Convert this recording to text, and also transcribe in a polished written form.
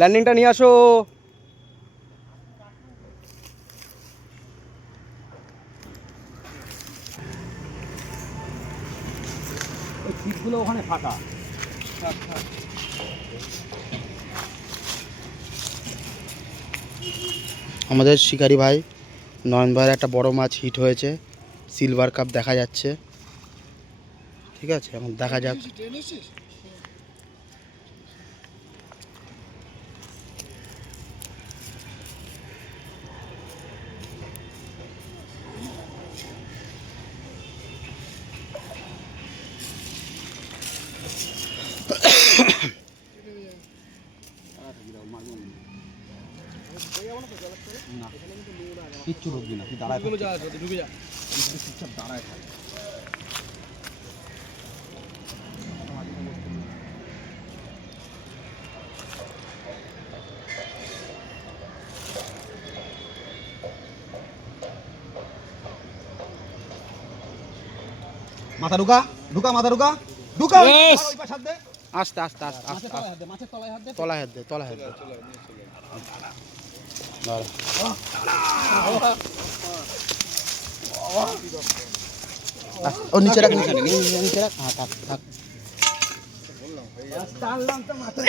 ল্যান্ডিংটা নিয়ে আসো। ওই ছিপগুলো ওখানে ফাঁকা। আমাদের শিকারি ভাই নয়ন ভাইয়ের একটা বড় মাছ হিট হয়েছে, সিলভার কাপ দেখা যাচ্ছে। ঠিক আছে, এখন দেখা যাক। কিচ্ছু ঢুকবি না, তুই দাঁড়ায় ঢুকে যা, চুপচাপ দাঁড়ায় থাক। মাথা ঢুকা ঢুকা, মাথা ঢুকা ঢুকা। আস্তে আস্তে আস্তে আস্তে মাছের তলায় হাত দে, তলায় হাত দে, তলায় হাত দে। ও নিচে রাখ, নিচে রাখ। হ্যাঁ, থাক থাক। টানলাম তো মাথা।